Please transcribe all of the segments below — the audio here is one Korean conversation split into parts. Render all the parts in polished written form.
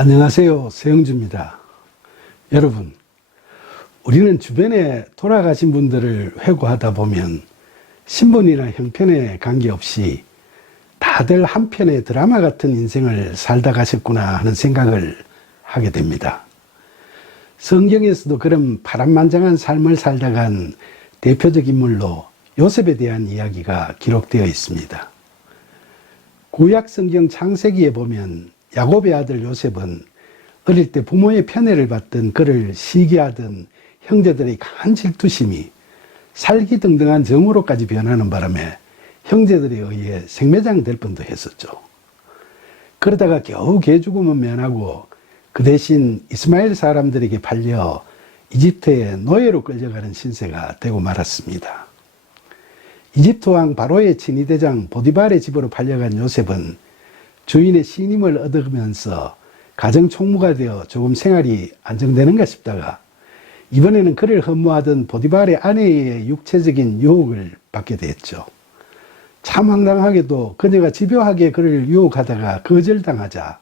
안녕하세요. 서영주입니다. 여러분, 우리는 주변에 돌아가신 분들을 회고하다 보면 신분이나 형편에 관계없이 다들 한 편의 드라마 같은 인생을 살다 가셨구나 하는 생각을 하게 됩니다. 성경에서도 그런 파란만장한 삶을 살다 간 대표적 인물로 요셉에 대한 이야기가 기록되어 있습니다. 구약 성경 창세기에 보면 야곱의 아들 요셉은 어릴 때 부모의 편애를 받던 그를 시기하던 형제들의 강한 질투심이 살기등등한 정으로까지 변하는 바람에 형제들에 의해 생매장 될 뻔도 했었죠. 그러다가 겨우 개죽음은 면하고 그 대신 이스마엘 사람들에게 팔려 이집트의 노예로 끌려가는 신세가 되고 말았습니다. 이집트 왕 바로의 친위대장 보디발의 집으로 팔려간 요셉은 주인의 신임을 얻으면서 가정총무가 되어 조금 생활이 안정되는가 싶다가 이번에는 그를 허무하던 보디발의 아내의 육체적인 유혹을 받게 됐죠. 참 황당하게도 그녀가 집요하게 그를 유혹하다가 거절당하자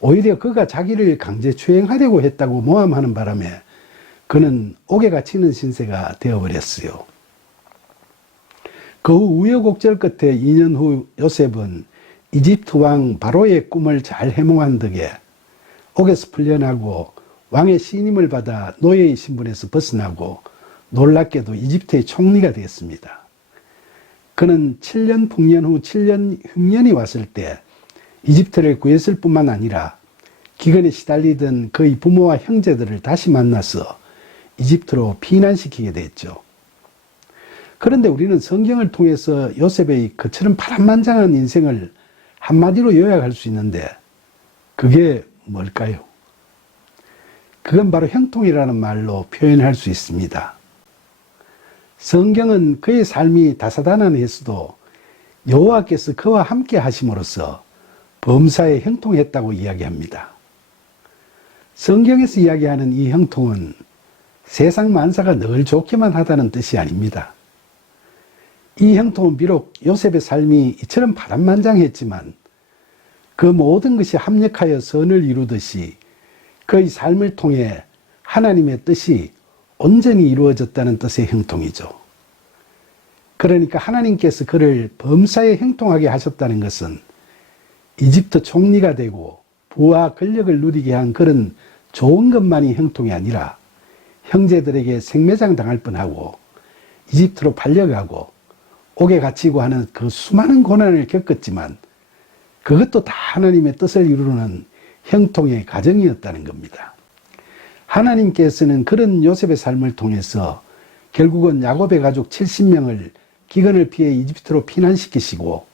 오히려 그가 자기를 강제 추행하려고 했다고 모함하는 바람에 그는 옥에 갇히는 신세가 되어버렸어요. 그 후 우여곡절 끝에 2년 후 요셉은 이집트 왕 바로의 꿈을 잘 해몽한 덕에 옥에서 풀려나고 왕의 신임을 받아 노예의 신분에서 벗어나고 놀랍게도 이집트의 총리가 되었습니다. 그는 7년 풍년 후 7년 흉년이 왔을 때 이집트를 구했을 뿐만 아니라 기근에 시달리던 그의 부모와 형제들을 다시 만나서 이집트로 피난시키게 됐죠. 그런데 우리는 성경을 통해서 요셉의 그처럼 파란만장한 인생을 한마디로 요약할 수 있는데 그게 뭘까요? 그건 바로 형통이라는 말로 표현할 수 있습니다. 성경은 그의 삶이 다사다난했어도 여호와께서 그와 함께 하심으로써 범사에 형통했다고 이야기합니다. 성경에서 이야기하는 이 형통은 세상 만사가 늘 좋기만 하다는 뜻이 아닙니다. 이 형통은 비록 요셉의 삶이 이처럼 파란만장했지만 그 모든 것이 합력하여 선을 이루듯이 그의 삶을 통해 하나님의 뜻이 온전히 이루어졌다는 뜻의 형통이죠. 그러니까 하나님께서 그를 범사에 형통하게 하셨다는 것은 이집트 총리가 되고 부와 권력을 누리게 한 그런 좋은 것만이 형통이 아니라 형제들에게 생매장 당할 뻔하고 이집트로 팔려가고 옥에 갇히고 하는 그 수많은 고난을 겪었지만 그것도 다 하나님의 뜻을 이루는 형통의 과정이었다는 겁니다. 하나님께서는 그런 요셉의 삶을 통해서 결국은 야곱의 가족 70명을 기근을 피해 이집트로 피난시키시고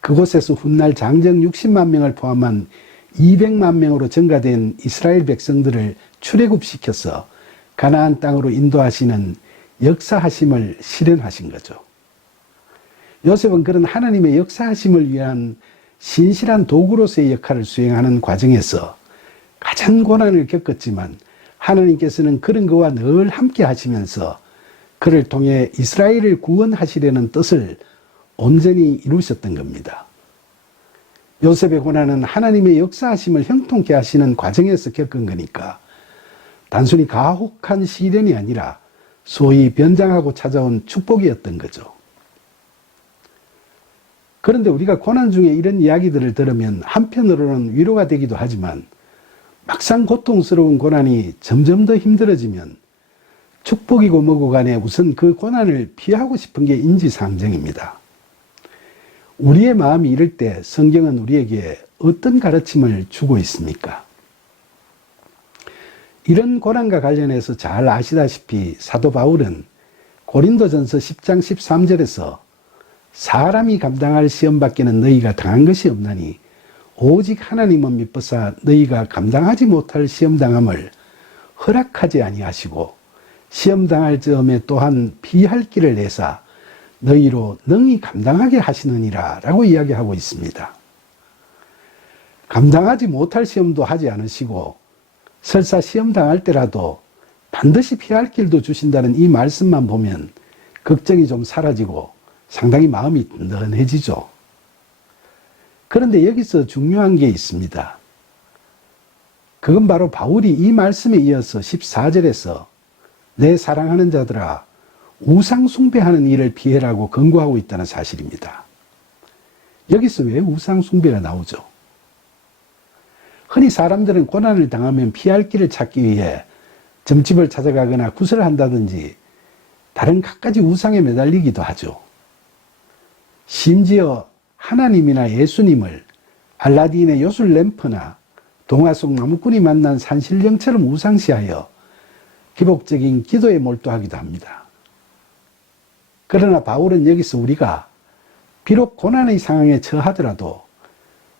그곳에서 훗날 장정 60만 명을 포함한 200만 명으로 증가된 이스라엘 백성들을 출애굽시켜서 가나안 땅으로 인도하시는 역사하심을 실현하신 거죠. 요셉은 그런 하나님의 역사하심을 위한 신실한 도구로서의 역할을 수행하는 과정에서 가장 고난을 겪었지만 하나님께서는 그런 그와 늘 함께 하시면서 그를 통해 이스라엘을 구원하시려는 뜻을 온전히 이루셨던 겁니다. 요셉의 고난은 하나님의 역사하심을 형통케 하시는 과정에서 겪은 거니까 단순히 가혹한 시련이 아니라 소위 변장하고 찾아온 축복이었던 거죠. 그런데 우리가 고난 중에 이런 이야기들을 들으면 한편으로는 위로가 되기도 하지만 막상 고통스러운 고난이 점점 더 힘들어지면 축복이고 뭐고 간에 우선 그 고난을 피하고 싶은 게 인지상정입니다. 우리의 마음이 이럴 때 성경은 우리에게 어떤 가르침을 주고 있습니까? 이런 고난과 관련해서 잘 아시다시피 사도 바울은 고린도전서 10장 13절에서 사람이 감당할 시험 밖에는 너희가 당한 것이 없나니 오직 하나님은 미쁘사 너희가 감당하지 못할 시험 당함을 허락하지 아니하시고 시험 당할 즈음에 또한 피할 길을 내사 너희로 능히 감당하게 하시느니라 라고 이야기하고 있습니다. 감당하지 못할 시험도 하지 않으시고 설사 시험 당할 때라도 반드시 피할 길도 주신다는 이 말씀만 보면 걱정이 좀 사라지고 상당히 마음이 든든해지죠. 그런데 여기서 중요한 게 있습니다. 그건 바로 바울이 이 말씀에 이어서 14절에서 내 사랑하는 자들아 우상 숭배하는 일을 피해라고 권고하고 있다는 사실입니다. 여기서 왜 우상 숭배가 나오죠? 흔히 사람들은 고난을 당하면 피할 길을 찾기 위해 점집을 찾아가거나 구슬을 한다든지 다른 갖가지 우상에 매달리기도 하죠. 심지어 하나님이나 예수님을 알라딘의 요술 램프나 동화 속 나무꾼이 만난 산신령처럼 우상시하여 기복적인 기도에 몰두하기도 합니다. 그러나 바울은 여기서 우리가 비록 고난의 상황에 처하더라도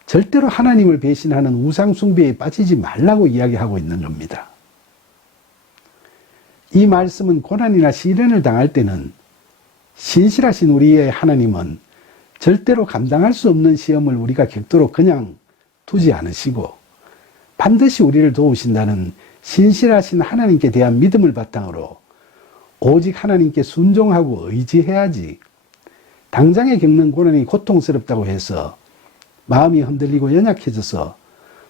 절대로 하나님을 배신하는 우상 숭배에 빠지지 말라고 이야기하고 있는 겁니다. 이 말씀은 고난이나 시련을 당할 때는 신실하신 우리의 하나님은 절대로 감당할 수 없는 시험을 우리가 겪도록 그냥 두지 않으시고 반드시 우리를 도우신다는 신실하신 하나님께 대한 믿음을 바탕으로 오직 하나님께 순종하고 의지해야지 당장에 겪는 고난이 고통스럽다고 해서 마음이 흔들리고 연약해져서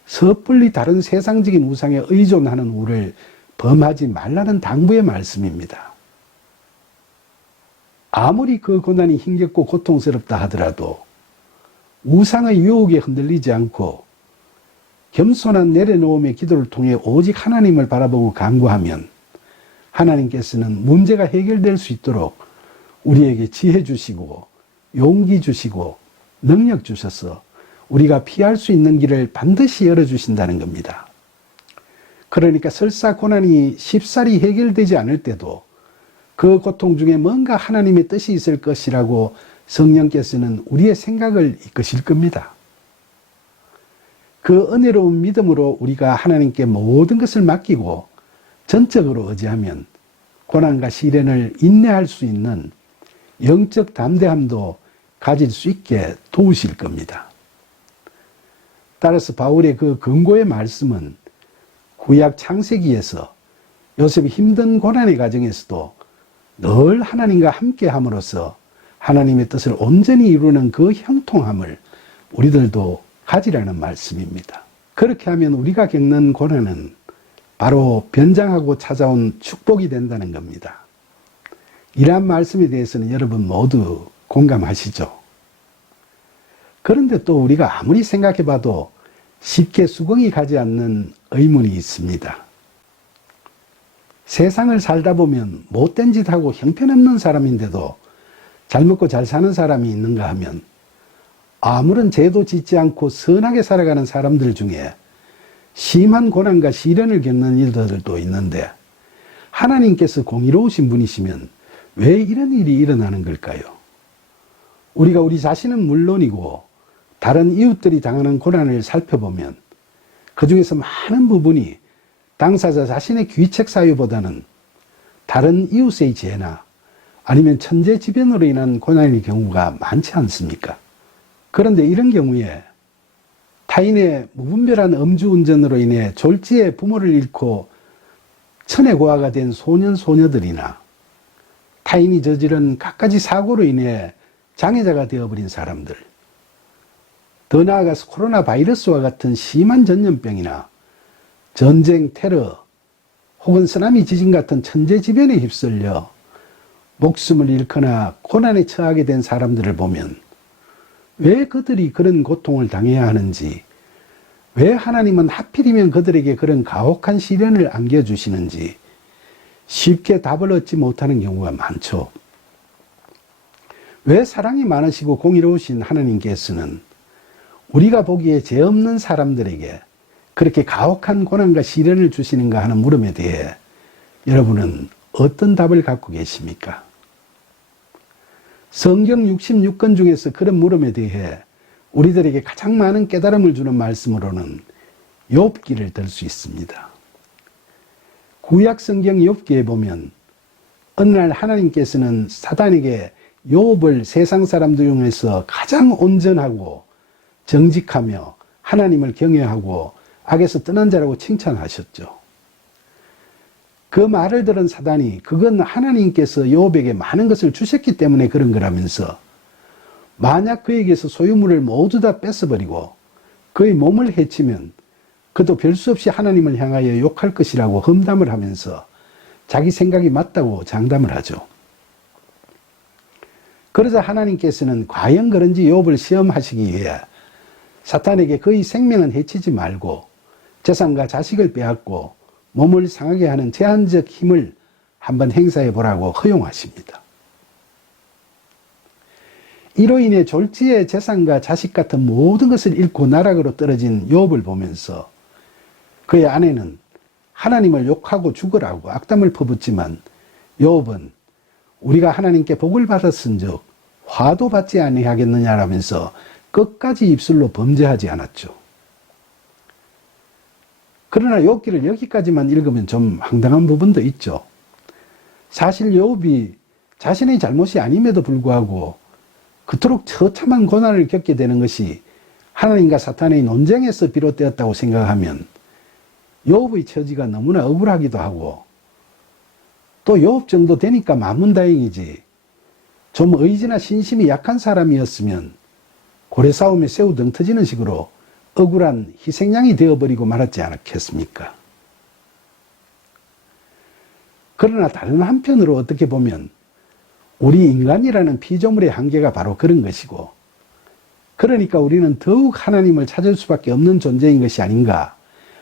섣불리 다른 세상적인 우상에 의존하는 우를 범하지 말라는 당부의 말씀입니다. 아무리 그 고난이 힘겹고 고통스럽다 하더라도 우상의 유혹에 흔들리지 않고 겸손한 내려놓음의 기도를 통해 오직 하나님을 바라보고 간구하면 하나님께서는 문제가 해결될 수 있도록 우리에게 지혜 주시고 용기 주시고 능력 주셔서 우리가 피할 수 있는 길을 반드시 열어주신다는 겁니다. 그러니까 설사 고난이 쉽사리 해결되지 않을 때도 그 고통 중에 뭔가 하나님의 뜻이 있을 것이라고 성령께서는 우리의 생각을 이끄실 겁니다. 그 은혜로운 믿음으로 우리가 하나님께 모든 것을 맡기고 전적으로 의지하면 고난과 시련을 인내할 수 있는 영적 담대함도 가질 수 있게 도우실 겁니다. 따라서 바울의 그 권고의 말씀은 구약 창세기에서 요셉이 힘든 고난의 과정에서도 늘 하나님과 함께 함으로써 하나님의 뜻을 온전히 이루는 그 형통함을 우리들도 가지라는 말씀입니다. 그렇게 하면 우리가 겪는 고난은 바로 변장하고 찾아온 축복이 된다는 겁니다. 이러한 말씀에 대해서는 여러분 모두 공감하시죠? 그런데 또 우리가 아무리 생각해봐도 쉽게 수긍이 가지 않는 의문이 있습니다. 세상을 살다 보면 못된 짓하고 형편없는 사람인데도 잘 먹고 잘 사는 사람이 있는가 하면 아무런 죄도 짓지 않고 선하게 살아가는 사람들 중에 심한 고난과 시련을 겪는 일들도 있는데 하나님께서 공의로우신 분이시면 왜 이런 일이 일어나는 걸까요? 우리가 우리 자신은 물론이고 다른 이웃들이 당하는 고난을 살펴보면 그 중에서 많은 부분이 당사자 자신의 귀책 사유보다는 다른 이웃의 죄나 아니면 천재지변으로 인한 고난의 경우가 많지 않습니까? 그런데 이런 경우에 타인의 무분별한 음주운전으로 인해 졸지에 부모를 잃고 천혜고아가 된 소년 소녀들이나 타인이 저지른 갖가지 사고로 인해 장애자가 되어버린 사람들, 더 나아가서 코로나 바이러스와 같은 심한 전염병이나 전쟁, 테러 혹은 쓰나미 지진 같은 천재지변에 휩쓸려 목숨을 잃거나 고난에 처하게 된 사람들을 보면 왜 그들이 그런 고통을 당해야 하는지, 왜 하나님은 하필이면 그들에게 그런 가혹한 시련을 안겨주시는지 쉽게 답을 얻지 못하는 경우가 많죠. 왜 사랑이 많으시고 공의로우신 하나님께서는 우리가 보기에 죄 없는 사람들에게 그렇게 가혹한 고난과 시련을 주시는가 하는 물음에 대해 여러분은 어떤 답을 갖고 계십니까? 성경 66권 중에서 그런 물음에 대해 우리들에게 가장 많은 깨달음을 주는 말씀으로는 욥기를 들 수 있습니다. 구약 성경 욥기에 보면 어느 날 하나님께서는 사단에게 욥을 세상 사람들 중에서 가장 온전하고 정직하며 하나님을 경외하고 악에서 떠난 자라고 칭찬하셨죠. 그 말을 들은 사단이 그건 하나님께서 욥에게 많은 것을 주셨기 때문에 그런 거라면서 만약 그에게서 소유물을 모두 다 뺏어버리고 그의 몸을 해치면 그도 별 수 없이 하나님을 향하여 욕할 것이라고 험담을 하면서 자기 생각이 맞다고 장담을 하죠. 그러자 하나님께서는 과연 그런지 욥을 시험하시기 위해 사탄에게 그의 생명은 해치지 말고 재산과 자식을 빼앗고 몸을 상하게 하는 제한적 힘을 한번 행사해 보라고 허용하십니다. 이로 인해 졸지에 재산과 자식 같은 모든 것을 잃고 나락으로 떨어진 욥을 보면서 그의 아내는 하나님을 욕하고 죽으라고 악담을 퍼붓지만 욥은 우리가 하나님께 복을 받았은즉 화도 받지 아니하겠느냐라면서 끝까지 입술로 범죄하지 않았죠. 그러나 욥기를 여기까지만 읽으면 좀 황당한 부분도 있죠. 사실 욥이 자신의 잘못이 아님에도 불구하고 그토록 처참한 고난을 겪게 되는 것이 하나님과 사탄의 논쟁에서 비롯되었다고 생각하면 욥의 처지가 너무나 억울하기도 하고 또 욥 정도 되니까 만문다행이지 좀 의지나 신심이 약한 사람이었으면 고래싸움에 새우 등 터지는 식으로 억울한 희생양이 되어버리고 말았지 않았겠습니까? 그러나 다른 한편으로 어떻게 보면 우리 인간이라는 피조물의 한계가 바로 그런 것이고 그러니까 우리는 더욱 하나님을 찾을 수밖에 없는 존재인 것이 아닌가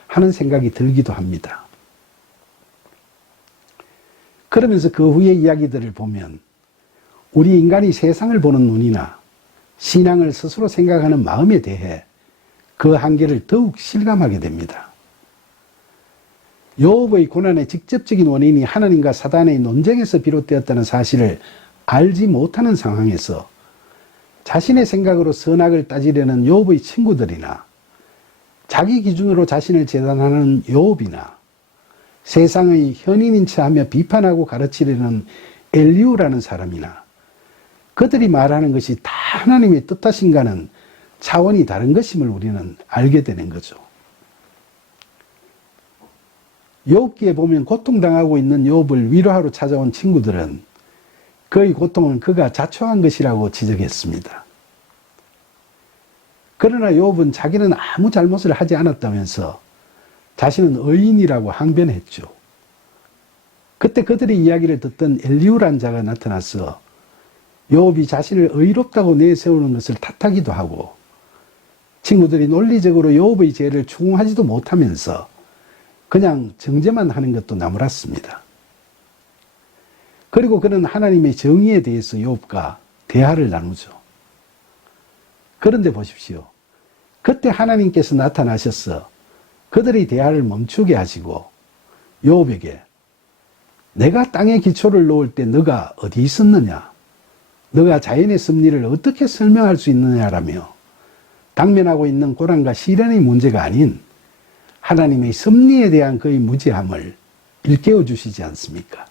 하는 생각이 들기도 합니다. 그러면서 그 후의 이야기들을 보면 우리 인간이 세상을 보는 눈이나 신앙을 스스로 생각하는 마음에 대해 그 한계를 더욱 실감하게 됩니다. 욥의 고난의 직접적인 원인이 하나님과 사단의 논쟁에서 비롯되었다는 사실을 알지 못하는 상황에서 자신의 생각으로 선악을 따지려는 욥의 친구들이나 자기 기준으로 자신을 재단하는 욥이나 세상의 현인인 체하며 비판하고 가르치려는 엘리후라는 사람이나 그들이 말하는 것이 다 하나님의 뜻하신가는 차원이 다른 것임을 우리는 알게 되는 거죠. 욥기에 보면 고통당하고 있는 욥을 위로하러 찾아온 친구들은 그의 고통은 그가 자초한 것이라고 지적했습니다. 그러나 욥은 자기는 아무 잘못을 하지 않았다면서 자신은 의인이라고 항변했죠. 그때 그들의 이야기를 듣던 엘리후란 자가 나타나서 욥이 자신을 의롭다고 내세우는 것을 탓하기도 하고 친구들이 논리적으로 욥의 죄를 추궁하지도 못하면서 그냥 정죄만 하는 것도 나무랐습니다. 그리고 그는 하나님의 정의에 대해서 욥과 대화를 나누죠. 그런데 보십시오. 그때 하나님께서 나타나셔서 그들의 대화를 멈추게 하시고 욥에게 내가 땅에 기초를 놓을 때 너가 어디 있었느냐? 너가 자연의 섭리를 어떻게 설명할 수 있느냐라며 당면하고 있는 고난과 시련의 문제가 아닌 하나님의 섭리에 대한 그의 무지함을 일깨워 주시지 않습니까?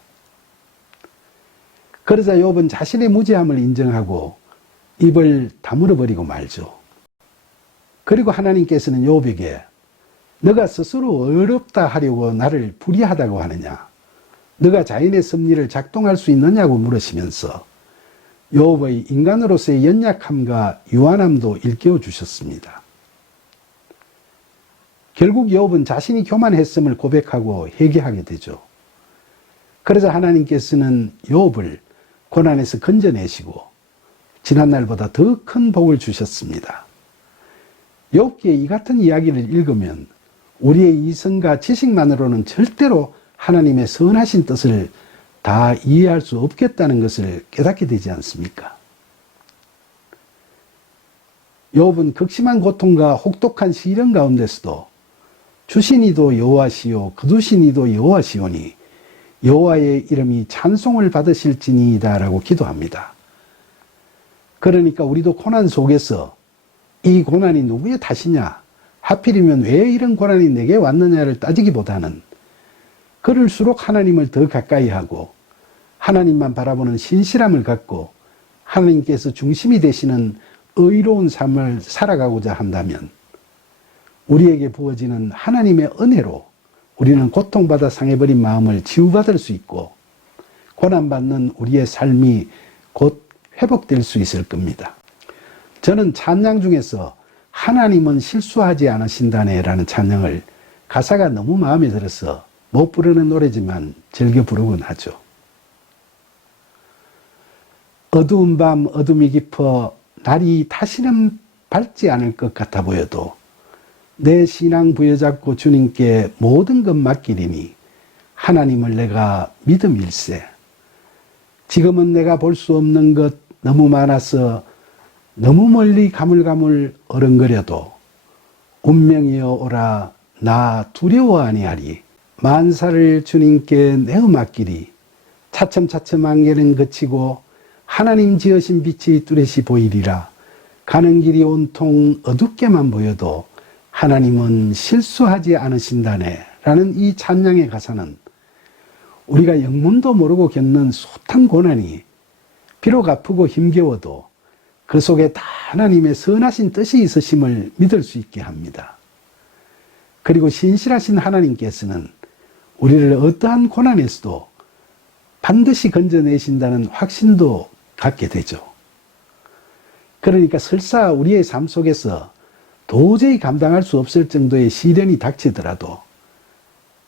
그러자 욥은 자신의 무지함을 인정하고 입을 다물어버리고 말죠. 그리고 하나님께서는 욥에게 너가 스스로 어렵다 하려고 나를 불의하다고 하느냐? 너가 자연의 섭리를 작동할 수 있느냐고 물으시면서 욥의 인간으로서의 연약함과 유한함도 일깨워 주셨습니다. 결국 욥은 자신이 교만했음을 고백하고 회개하게 되죠. 그러자 하나님께서는 욥을 고난에서 건져내시고 지난날보다 더 큰 복을 주셨습니다. 욥기의 이 같은 이야기를 읽으면 우리의 이성과 지식만으로는 절대로 하나님의 선하신 뜻을 다 이해할 수 없겠다는 것을 깨닫게 되지 않습니까? 욥은 극심한 고통과 혹독한 시련 가운데서도 주신이도 여호와시요 거두신이도 여호와시오니 여호와의 이름이 찬송을 받으실지니이다 라고 기도합니다. 그러니까 우리도 고난 속에서 이 고난이 누구의 탓이냐, 하필이면 왜 이런 고난이 내게 왔느냐를 따지기보다는 그럴수록 하나님을 더 가까이 하고 하나님만 바라보는 신실함을 갖고 하나님께서 중심이 되시는 의로운 삶을 살아가고자 한다면 우리에게 부어지는 하나님의 은혜로 우리는 고통받아 상해버린 마음을 치유받을 수 있고 고난받는 우리의 삶이 곧 회복될 수 있을 겁니다. 저는 찬양 중에서 하나님은 실수하지 않으신다네 라는 찬양을 가사가 너무 마음에 들어서 못 부르는 노래지만 즐겨 부르곤 하죠. 어두운 밤 어둠이 깊어 날이 다시는 밝지 않을 것 같아 보여도 내 신앙 부여잡고 주님께 모든 것 맡기리니 하나님을 내가 믿음일세. 지금은 내가 볼 수 없는 것 너무 많아서 너무 멀리 가물가물 어른거려도 운명이여 오라 나 두려워 아니하리. 만사를 주님께 내어 맡기리. 차츰차츰 안개는 그치고 하나님 지으신 빛이 뚜렷이 보이리라. 가는 길이 온통 어둡게만 보여도 하나님은 실수하지 않으신다네 라는 이 찬양의 가사는 우리가 영문도 모르고 겪는 숱한 고난이 비록 아프고 힘겨워도 그 속에 다 하나님의 선하신 뜻이 있으심을 믿을 수 있게 합니다. 그리고 신실하신 하나님께서는 우리를 어떠한 고난에서도 반드시 건져내신다는 확신도 갖게 되죠. 그러니까 설사 우리의 삶 속에서 도저히 감당할 수 없을 정도의 시련이 닥치더라도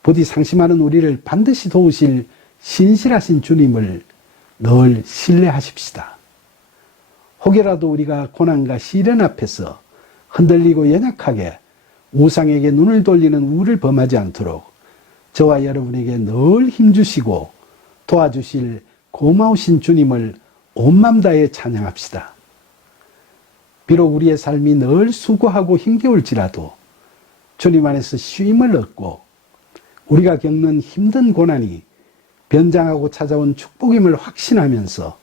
부디 상심하는 우리를 반드시 도우실 신실하신 주님을 늘 신뢰하십시다. 혹여라도 우리가 고난과 시련 앞에서 흔들리고 연약하게 우상에게 눈을 돌리는 우를 범하지 않도록 저와 여러분에게 늘 힘주시고 도와주실 고마우신 주님을 온맘 다해 찬양합시다. 비록 우리의 삶이 늘 수고하고 힘겨울지라도 주님 안에서 쉼을 얻고 우리가 겪는 힘든 고난이 변장하고 찾아온 축복임을 확신하면서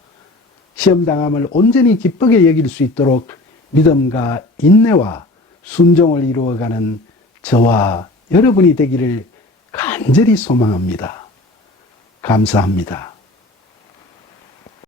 시험당함을 온전히 기쁘게 여길 수 있도록 믿음과 인내와 순종을 이루어가는 저와 여러분이 되기를 간절히 소망합니다. 감사합니다.